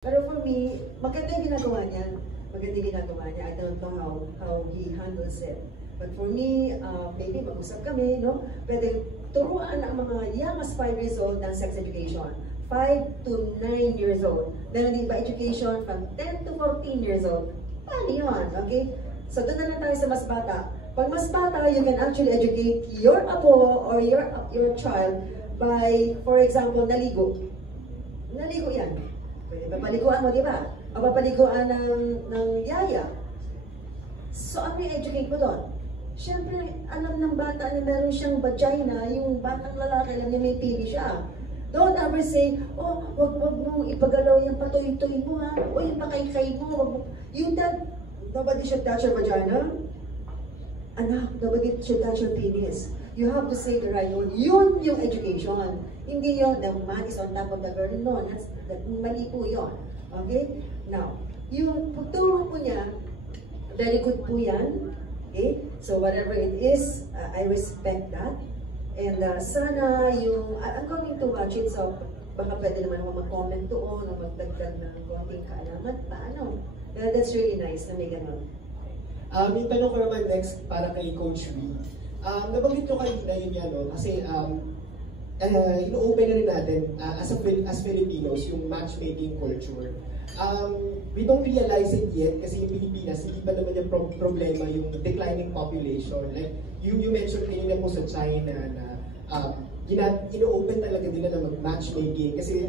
Pero for me, maganda yung ginagawa niya. Maganda yung ginagawa niya. I don't know how he handles it. But for me, maybe mag-usap kami, no? Pwede turuan ang mga young as 5 years old ng sex education. 5 to 9 years old. Meron din ba education from 10 to 14 years old? Paano yun? Okay? So doon na lang tayo sa mas bata. Pag mas bata, you can actually educate your apo or your child by, for example, naligo. Naligo yan. Pwede papaliguan mo, di ba? O papaliguan ng yaya. So, ano yung educate mo doon? Siyempre, alam ng bata na meron siyang vagina, yung batang lalaki lang niya may pili siya. Don't ever say, oh, wag mong ipagalaw yung patoy-toy mo ha, o yung pakay-kay mo, wag mo. Yung that, nobody should touch your vagina. Anak, nobody should touch your penis. You have to say the right word. Yun yung education. Hindi yun, the man is on top of the girl. No, mali po yun. Okay? Now, yung pagturo po niya, very good po yan. Okay? So whatever it is, I respect that. And sana yung, I'm going to watch it, so baka pwede naman ako mag-comment doon o magdagdag ng konting kaalaman. Paano? That's really nice na may ganun. May tanong ko naman next para kay Coach Wee. Nabanggit nyo kanina yun yan, no? Kasi ino-open na rin natin as Filipinos yung matchmaking culture. We don't realize it yet kasi yung Pilipinas, hindi pa naman yung problema yung declining population. Like, you mentioned kanina po sa China na ino-open talaga nila na mag-matchmaking kasi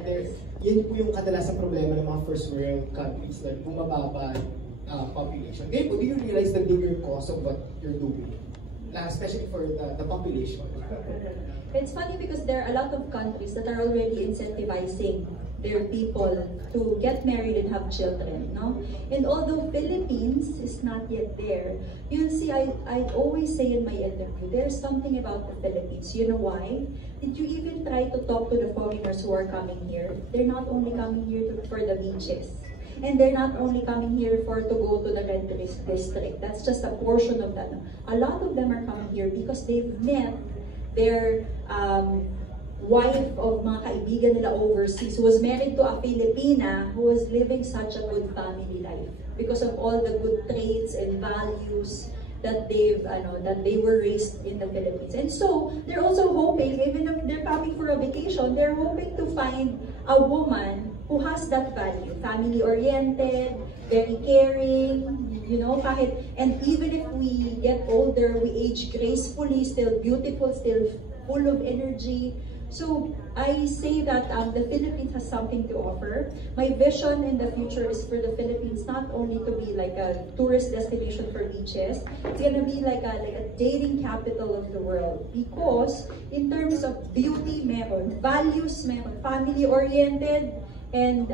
yan po yung kadalasang problema ng mga first world countries na bumababa population. Ngayon po, do you realize the bigger cause of what you're doing? Especially for the population. It's funny because there are a lot of countries that are already incentivizing their people to get married and have children, no? And although Philippines is not yet there, you'll see, I always say in my interview, there's something about the Philippines. You know why? Did you even try to talk to the foreigners who are coming here? They're not only coming here for the beaches. And they're not only coming here to go to the Red District. That's just a portion of that. A lot of them are coming here because they've met their wife of mga kaibigan nila overseas who was married to a Filipina who was living such a good family life because of all the good traits and values that they were raised in the Philippines. And so they're also hoping, even if they're coming for a vacation, they're hoping to find a woman who has that value, family-oriented, very caring, you know, and even if we get older, we age gracefully, still beautiful, still full of energy. So I say that the Philippines has something to offer. My vision in the future is for the Philippines not only to be like a tourist destination for beaches, it's gonna be like a dating capital of the world. Because in terms of beauty, meron, values, meron, family-oriented, and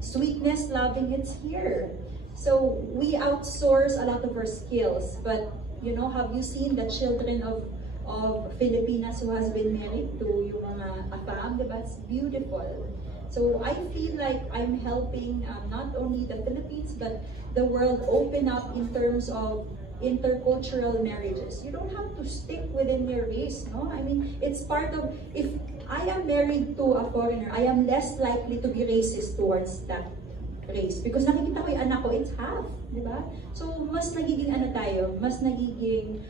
sweetness, loving, it's here. So we outsource a lot of our skills, but you know, have you seen the children of Filipinas who has been married to yung mga afam, diba? It's beautiful. So I feel like I'm helping not only the Philippines but the world open up in terms of intercultural marriages. You don't have to stick within your race, no? I mean, it's part of, if I am married to a foreigner, I am less likely to be racist towards that race. Because nakikita ko yung anak ko, it's half, di ba? So, mas nagiging mas nagiging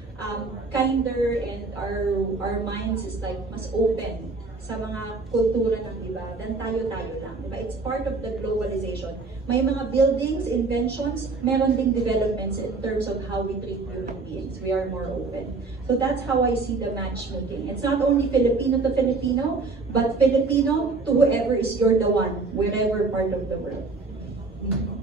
kinder, and our minds is like, mas open sa mga kultura ng iba than tayo-tayo lang, di ba? It's part of the globalization. May mga buildings, inventions, meron ding developments in terms of how we treat human beings. We are more open. So that's how I see the matchmaking. It's not only Filipino to Filipino, but Filipino to whoever is you're the one, wherever part of the world.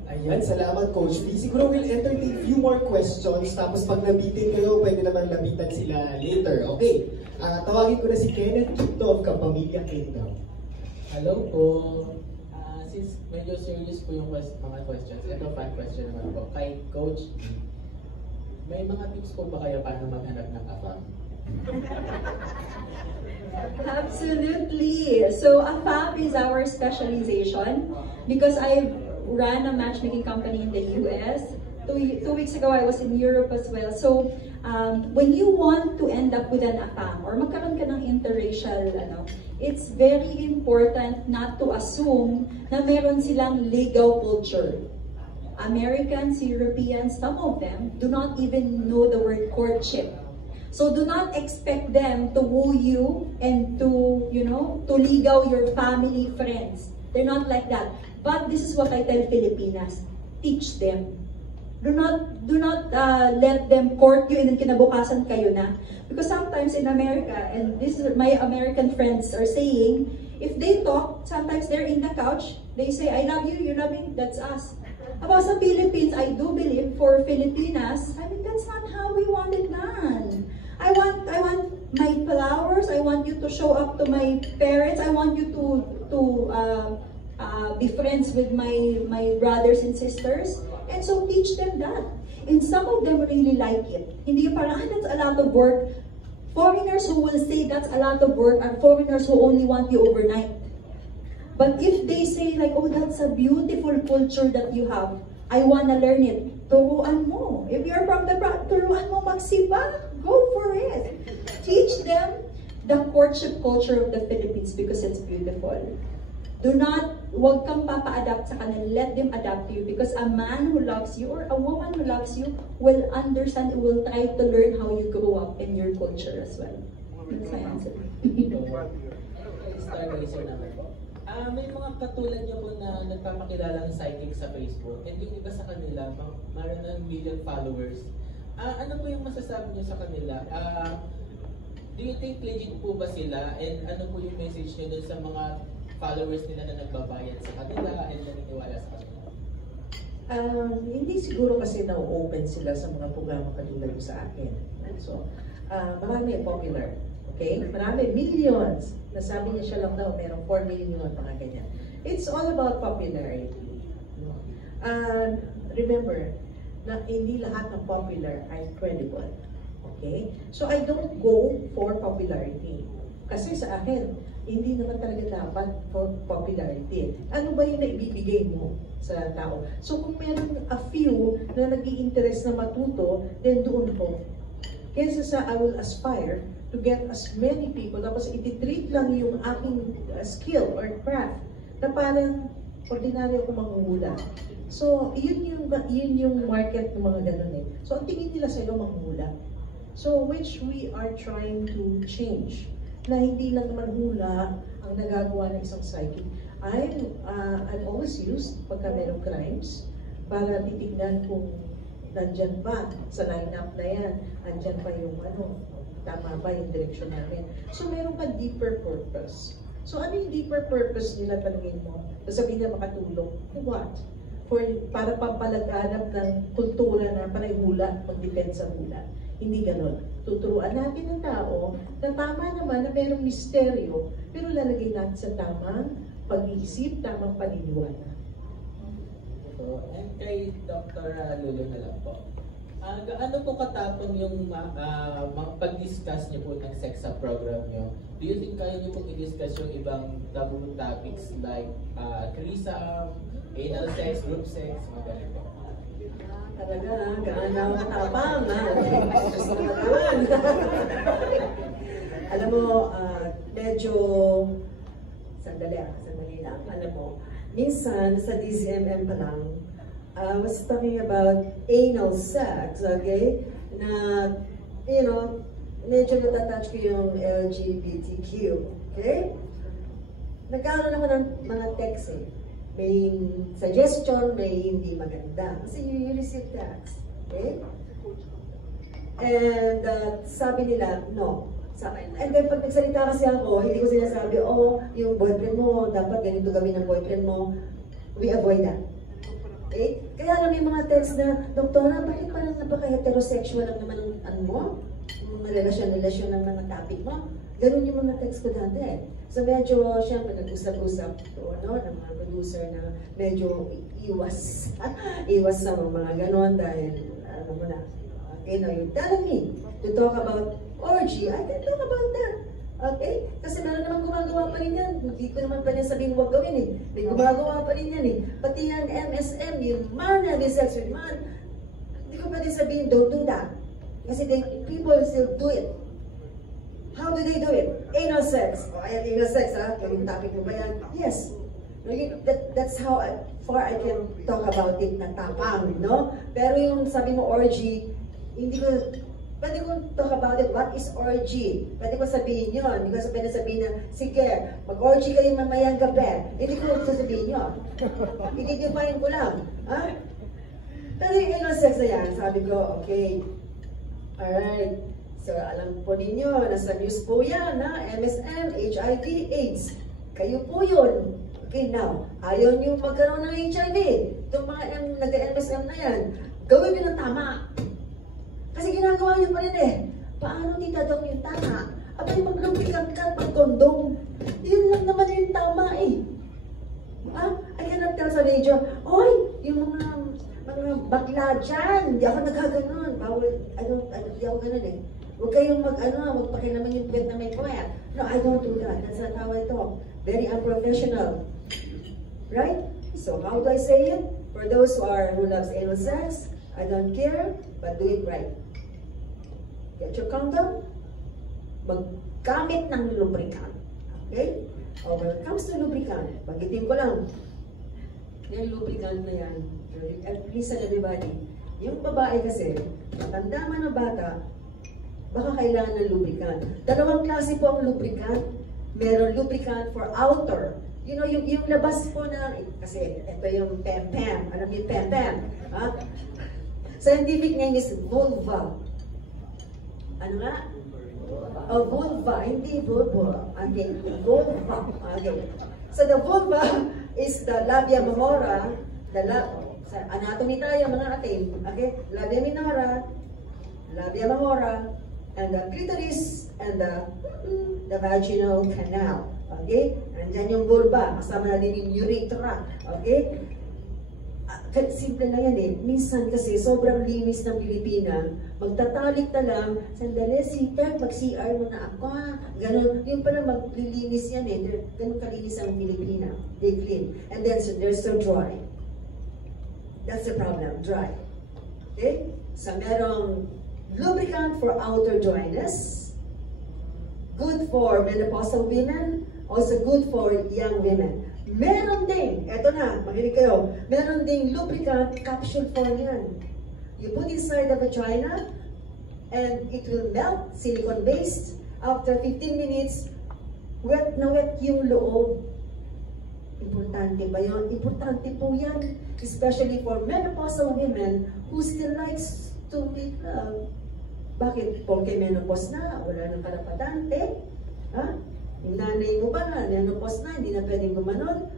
Ayan, salamat Coach Wee. Siguro we'll entertain few more questions, tapos pag nabitin kayo, pwede naman labitan sila later. Okay, tawagin ko na si Kenneth Quito of Kapamilya Kingdom. Hello po. Since medyo serious po yung mga questions, ito fan question naman po. Kay Coach, may mga tips po ba kayo paano maghanap ng afam? Absolutely. So AFAM is our specialization because I've run a matchmaking company in the US. Two weeks ago, I was in Europe as well. So when you want to end up with an AFAM or magkaroon ka ng it's very important not to assume na meron silang ligaw culture. Americans, Europeans, some of them do not even know the word courtship. So do not expect them to woo you and to, to ligaw your family, friends. They're not like that. But this is what I tell Filipinas. Teach them. Do not let them court you and then kinabukasan kayo na. Because sometimes in America, and this is my American friends are saying, if they talk, sometimes they're in the couch, they say, I love you, you love me, that's us. About sa Philippines, I do believe for Filipinas, I mean, that's not how we want it done. I want my flowers. I want you to show up to my parents. I want you to be friends with my brothers and sisters. And so teach them that. And some of them really like it. Hindi parang, that's a lot of work. Foreigners who will say that's a lot of work are foreigners who only want you overnight. But if they say like, oh, that's a beautiful culture that you have, I wanna learn it. Turuan mo. If you're from the turuan mo magsipa. Go for it. Teach them the courtship culture of the Philippines because it's beautiful. Huwag kang papa-adapt sa kanila. Let them adapt to you because a man who loves you or a woman who loves you will understand, will try to learn how you grew up in your culture as well. That's my answer. Stargazer naman po. May mga katulad niyo po na nagpapakilalang psychic sa Facebook and yung iba sa kanila, mayroon ng million followers. Ano po yung masasabi niyo sa kanila? Do you think legit po ba sila? And ano po yung message niyo dun sa mga followers nila na nagbabayad sa kanila and naniniwala sa kanila? Hindi siguro kasi na-open sila sa mga programa katulad sa akin. So, marami popular. Okay? Marami, millions. Nasabi niya siya lang daw, merong 4 million, mga ganyan. It's all about popularity. Remember, na hindi lahat ng popular ay credible. Okay? So I don't go for popularity. Kasi sa akin, hindi naman talaga dapat for popularity. Ano ba yung naibibigay mo sa tao? So kung meron a few na nag-i-interest na matuto, then doon ko. Kesa sa I will aspire to get as many people, tapos iti-treat lang yung aking skill or craft na parang ordinaryo akong manguhula. So, yun yung market ng mga ganun eh. So, ang tingin nila sa'yo manghula. So, which we are trying to change. Na hindi lang naman hula ang nagagawa ng isang psychic. I've always used, pagka merong crimes, para titignan kung nandyan ba sa line-up na yan, nandyan pa yung tama ba yung direksyon namin. So, meron pa deeper purpose. So, ano yung deeper purpose nila tanungin mo? Sabihin na makatulong. What? Para pampalaganap ng kultura na panay hula, magdepensa hula. Hindi ganon. Tuturuan natin ng tao na tama naman na merong misteryo, pero lalagay natin sa tamang pag-iisip, tamang paniniwala. So, and kay Dr. Lulu na lang po. Gaano po katapon yung pag-discuss niyo po ng sex sa program niyo? Do you think kaya niyo pong i-discuss yung ibang taboo topics like threesome, anal sex, group sex, mga ganito? Talaga, gaano katapang, gusto ko naman. Alam mo, medyo, sandali lang, alam mo, minsan sa DZMM pa lang, I was talking about anal sex, okay? Na, medyo natatouch ko yung LGBTQ, okay? Nagkaroon ako ng mga text eh. May suggestion, may hindi maganda. Kasi you receive text, okay? And sabi nila, no. And then pag nagsalita kasi ako, hindi ko sinasabi, yung boyfriend mo, dapat ganito gawin ng boyfriend mo. We avoid that. Okay? Kaya na may mga text na, Doktora, bakit parang napaka-heterosexual lang naman ang ano mo? Mga relasyon ng mga topic mo? Ganun yung mga text ko dati. So medyo, siyempre, nag-usap-usap ko, ng mga producer na medyo iwas. Iwas sa mga ganon dahil, ano mo na, okay, now you're telling me to talk about orgy, I can talk about that. Okay? Kasi meron naman gumagawa pa rin yan. Hindi ko naman pwede sabihin huwag gawin eh. May gumagawa pa rin yan eh. Pati yung MSM, yung man having sex with man, hindi ko pwede sabihin don't do that. Kasi people still do it. How do they do it? Anal sex. O, ayan, anal sex, ha? Yung topic mo ba yan? Yes. No, that's how far I can talk about it na tapang, no? Pero yung sabi mo orgy, hindi ko, pwede ko talk about it, what is orgy? Pwede ko sabihin yun. Hindi ko sabihin na, sige, mag-orgy kayo mamayang gabi. Hindi ko sasabihin yun. I-define ko lang. Ha? Pero yung anal sex na yan, sabi ko, okay, alright. So, alam po ninyo, nasa news po yan, ha? MSM, HIV, AIDS. Kayo po yun. Okay, now, ayaw niyo magkaroon ng HIV. Itong mga nag-MSM na yan, gawin niyo ng tama. Kasi ginagawa niyo pa rin eh. Paano tita daw yung tama? Aba, mag-lubricant ka, mag-condom. Yun lang naman yung tama eh. Ha? I cannot tell sa radio, oy, yung mga bakla dyan, hindi ako nagkaganon. Bawal, hindi ako ganon eh. Huwag kayong magpakilaman yung puwet na may puwet. No, I don't do that. That's not how I talk. Very unprofessional. Right? So, how do I say it? For those who loves anal sex, I don't care, but do it right. Get your condom, maggamit ng lubricant. Okay? Oh, when it comes to lubricant, bagitin ko lang. Yung lubricant na yan, please everybody. Yung babae kasi, matanda man na bata, baka kailangan ng lubricant. Dalawang klase po ang lubricant. Meron lubricant for outer. You know, yung labas po na, kasi ito yung pem-pem. Alam niyo pem-pem? Ha? Scientific name is vulva. Ano nga? Oh, vulva. Hindi vulva. Okay, vulva. Okay. So the vulva is the labia minora. Sa anatomy tayo, mga atin. Okay? Labia minora, labia minora, and the clitoris, and the vaginal canal. Okay? Andyan yung vulva, kasama na din yung urethra. Okay? Simple na yan eh. Minsan kasi sobrang linis ng Pilipina, magtatalik na lang, sandali, siper, mag-CR mo na ako. Ganon. Yung pala maglilinis yan eh. Ganon kalinis ang Pilipina. They clean. And then so they're so dry. That's the problem, dry. Okay? So merong lubricant for outer dryness, good for menopausal women, also good for young women. Meron ding, eto na, makinig kayo, meron ding lubricant capsule form yan. You put inside the vagina, and it will melt, silicone-based. After 15 minutes, wet na wet yung loob. Importante ba yun? Importante po yan. Especially for menopausal women who still likes to make love. Bakit? Porque menopause na, wala nang karapatante. Ha? Yung nanay mo ba na, menopause na, hindi na pwedeng gumanon?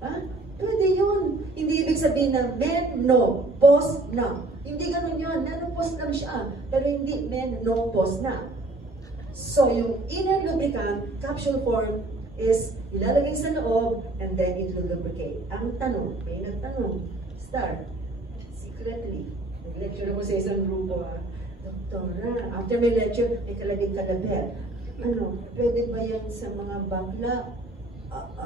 Ha? Pwede yun. Hindi ibig sabihin na menopause na. Hindi ganun yun. Menopause lang siya. Pero hindi menopause na. So, yung inner lubricant, capsule form, is ilalagay sa loob and then it will lubricate. Ang tanong, may nagtanong, Star, secretly, nag-lecture ako sa isang grupo, Doktora, after my lecture, may kalabing kalabel. Ano, pwede ba yan sa mga bakla?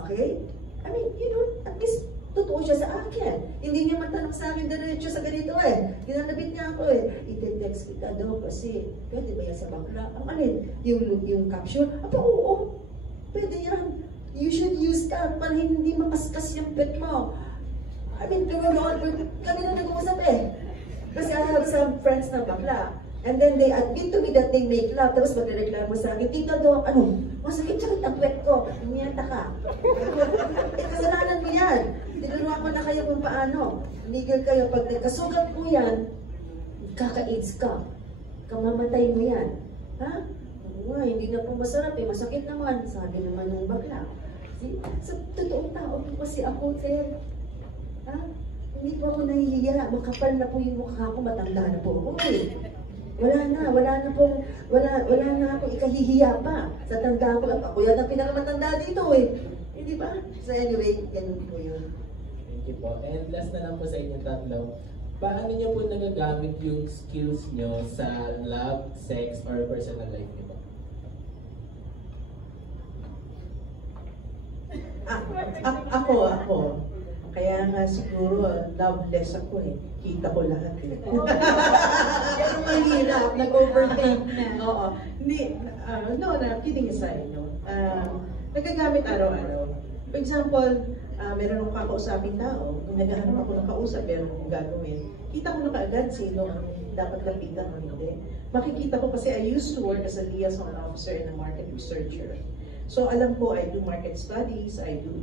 Okay? I mean, you know, at least totoo siya sa akin. Hindi niya matanong sa akin diretso sa ganito eh. Ginanabit niya ako eh. Ite-text kita daw kasi pwede ba yan sa bakla? Ang alin? Yung capsule? Aba, oo. Pwede yan. You should use that para hindi makaskas yung pet mo. I mean, kami na nag-uusap eh. Kasi I have some friends na bakla. And then they admit to me that they make love. Tapos magreklamo sa akin, Tita Do, ano? Masakit-sakit ang puwet ko. Umiyata ka. Kasalanan mo yan. Tinuruan ko na kayo kung paano. Legal kayo. Pag nagkasugat mo yan, kaka-AIDS ka. Kamamatay mo yan. Ha? Hindi na po masarap eh. Masakit naman. Sabi naman ng bakla. See? So, totoong tao po kasi ako, sir. Ha? Hindi po ako nahihiya. Makapal na po yung mukha ko. Matanda na po ako eh. Wala na ako ikahihiya pa. Sa tanda ko, ako yan ang pinakamatanda dito eh. Hindi ba? So anyway, ganun po yun. Thank you po. And last na lang po sa inyong tatlo, paano niyo po nagagamit yung skills niyo sa love, sex, or personal life niyo po? Ako. Kaya nga siguro, loveless ako eh. Kita ko lahat eh. Yan ang mahirap, nag-overthink na. Oo. Hindi, kidding aside, nagagamit araw-araw. For example, meron akong kakausapin tao, kung naghahanap ako ng kausap, meron akong gagawin, kita ko na kaagad sino ang dapat lapitan o hindi. Makikita ko kasi I used to work as a liaison officer and a market researcher. So alam ko, I do market studies, I do,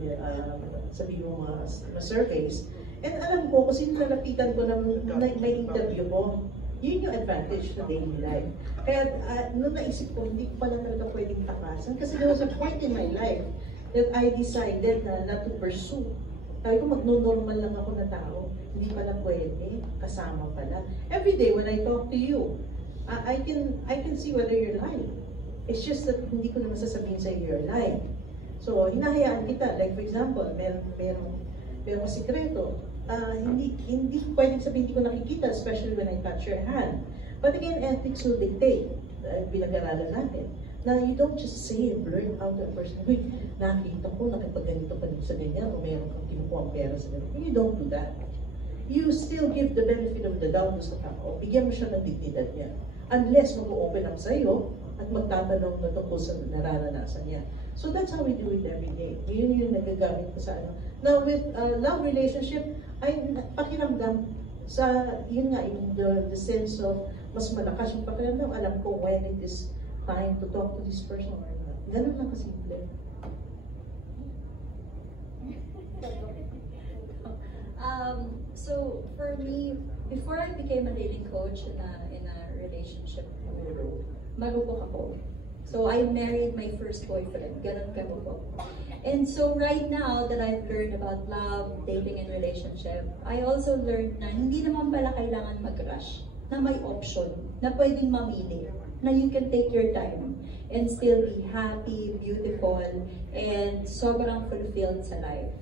sabihin mo mga surveys, and alam ko kung sino lalapitan ko na may interview ko. Yun yung advantage na daily life. Kaya nung naisip ko, hindi ko pala talaga pwedeng takasan kasi there was a point in my life that I decided na not to pursue. Sabi ko, magno-normal lang ako na tao. Hindi pala pwede, kasama pala. Every day when I talk to you, I can see whether you're lying. It's just that hindi ko naman sasabihin sa you're lying. So, hinahayaan kita. Like for example, meron sikreto. Hindi pwedeng sabihin, hindi ko nakikita, especially when I touch your hand. But again, ethics will dictate. Pinag-aralan natin. Na you don't just say and blurt out to a person, "Uy, nakita ko, nakipagganito pa din sa ganyan, o meron kang kinukuha pera sa ganyan." You don't do that. You still give the benefit of the doubt sa tao. Bigyan mo siya ng dignidad niya. Unless mag-open up sa'yo at magtatanong na tungkol sa nararanasan niya. So that's how we do it every day. Yun yung nagagamit ko sa ano. Now with love relationship, ay pakiramdam sa, yun nga, yung the sense of mas malakas yung pakiramdam. Alam ko when it is time to talk to this person or not. Ganun lang kasimple. So for me, before I became a dating coach in a relationship, marupok ako. So I married my first boyfriend. Ganun kami po. And so right now that I've learned about love, dating, and relationship, I also learned na hindi naman pala kailangan mag-rush, na may option, na pwedeng mamili, na you can take your time and still be happy, beautiful, and sobrang fulfilled sa life.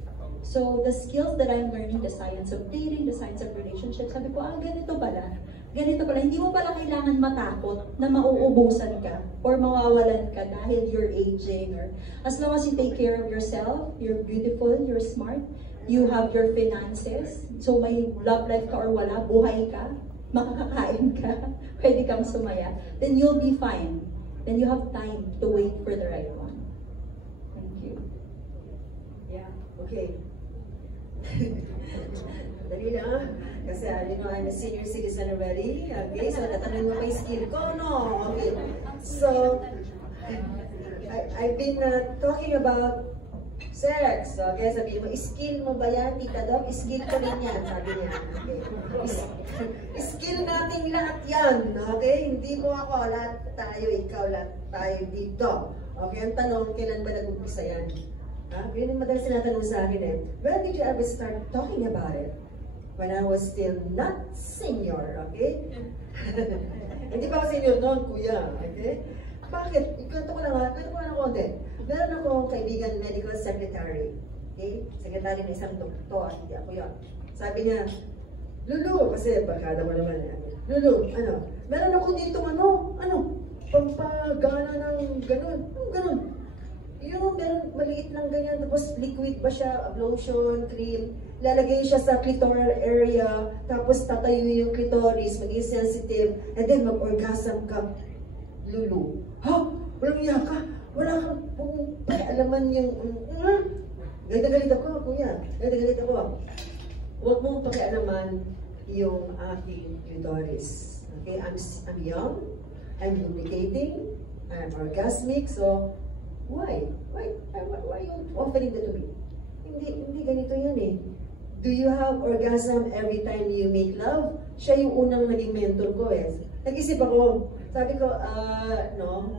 So the skills that I'm learning, the science of dating, the science of relationships, sabi ko, ganito pala. Ganito pala, hindi mo pala kailangan matakot na mauubusan ka or mawawalan ka dahil you're aging, or as long as you take care of yourself, you're beautiful, you're smart, you have your finances, so may love life ka or wala, buhay ka, makakakain ka, pwede kang sumaya, then you'll be fine. Then you have time to wait for the right one. Thank you. Yeah, okay. Dali na. Kasi, I'm a senior citizen already. Okay, so natanong mo pa yung skill ko, no? Okay. So, I've been talking about sex. Okay, sabi mo, skill mo ba yan, Tita Doc? Skill ko rin yan, sabi niya. Okay. Skill nating lahat yan. Okay, hindi mo ako, lahat tayo, ikaw, lahat tayo dito. Okay, ang tanong, kailan ba nag-umpisa yan? Yun yung madalas sinatanong sa akin eh. When did you ever start talking about it? When I was still not senior, okay? Hindi pa ako senior noon, kuya, okay? Bakit? Ikwento ko lang ng konti. Meron akong kaibigan medical secretary, okay? Secretary ng isang doktor, hindi ako yun. Sabi niya, Lulu, kasi barkada mo naman eh. Lulu, meron ako dito pampagana ng ganun. Yung meron maliit lang ganyan, tapos liquid ba siya, lotion, cream, lalagay siya sa clitoral area, tapos tatayo yung clitoris, maging sensitive, and then mag-orgasm ka. Lulu, walang iya ka? Wala kang alaman yung, galit ako, kuya, galit ako. Huwag mong pakialaman yung aking clitoris. Okay, I'm young, I'm lubricating, I'm orgasmic, so why are you offering that to me? Hindi ganito yan eh. Do you have orgasm every time you make love? Siya yung unang naging mentor ko eh. Nag-isip ako, sabi ko, no.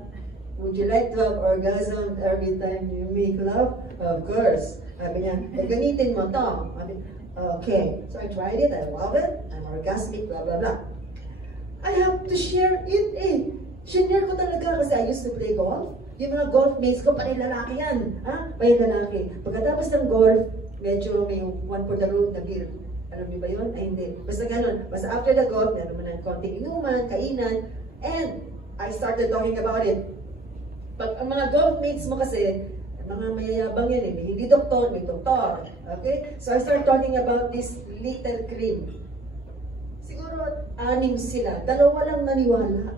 Would you like to have orgasm every time you make love? Of course. Sabi niya, gamitin mo to. Okay. So I tried it, I love it, I'm orgasmic, blah blah blah. I have to share it eh. Share ko talaga kasi I used to play golf. Yung mga golf mates ko, panay lalaki yan. Panay lalaki. Pagkatapos ng golf, medyo may one for the road na beer. Alam niyo ba yun? Ay, hindi. Basta ganun. Basta after the golf, meron mo ng konting inuman, kainan, and I started talking about it. Pag ang mga golf mates mo kasi, mga mayayabang yan eh. May hindi doktor, may doktor. Okay? So I start talking about this little cream. Siguro, 6 sila. 2 lang naniwala.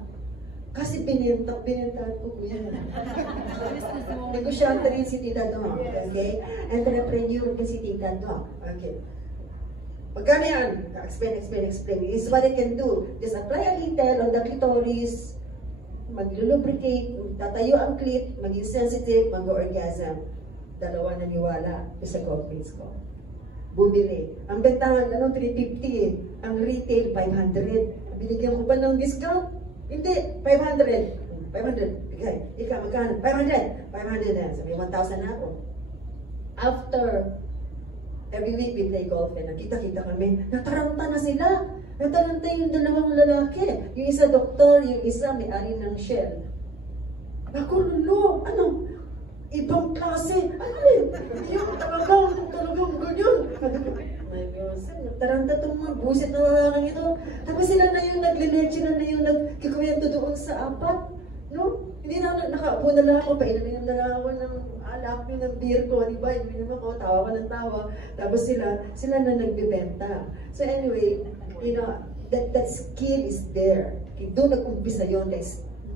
Kasi binentahan ko yan. Negosyante rin si Tita Doc. Okay? Entrepreneur din si Tita Doc. Okay. Magkano yan? Explain. This is what I can do. Just apply a little on the clitoris, mag-lubricate, tatayo ang clit, maging sensitive, mag-orgasm. 2 naniwala sa governments ko. Bumili. Ang bentahan, 350 eh. Ang retail, 500. Binigyan ko ba ng discount? Hindi, 500. 500. Okay. Ikaw, magkano? 500. 500 na. Sabi, 1,000 na ako. After every week we play golf and nakita-kita kami, nataranta na sila. Nataranta yung 2 lalaki. Yung isa doktor, yung isa may-ari ng Shell. Ako, Lolo, ano? Ibang klase. Ano rin? Yung talagang ganyan. My God, nataranta itong mga busit na lalaki ito. Tapos sila na yung naglileche na yung nagkikwento doon sa 4. No? Hindi na nakaupo na lang ako, painumin na lang ako ng alak ng beer ko, di ba? Inumin ako, tawa ko ng tawa. Tapos sila na nagbibenta. So anyway, you know, that skill is there. Okay, doon nag-umpisa yun. I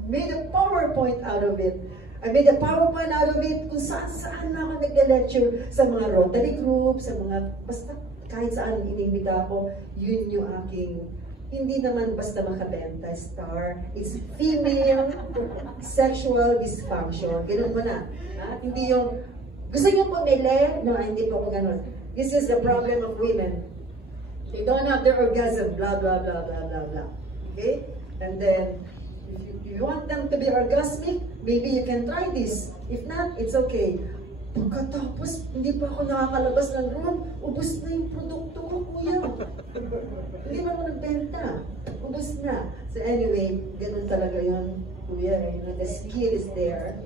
made a PowerPoint out of it. I made a PowerPoint out of it kung saan na ako nag-lecture sa mga Rotary group, sa mga, basta kahit saan inimita ako, yun yung aking, hindi naman basta makabenta, star. It's female sexual dysfunction. Ganun mo na. Ha? Hindi yung, gusto nyo pumili? No, hindi po ako ganun. This is the problem of women. They don't have their orgasm, blah, blah, blah, blah, blah, blah. Okay? And then, if you want them to be orgasmic, maybe you can try this. If not, it's okay. Pagkatapos, hindi pa ako nakakalabas ng room, ubos na yung produkto ko, kuya. Hindi pa ako nagbenta. Ubos na. So anyway, ganun talaga yun, kuya. The skill is there.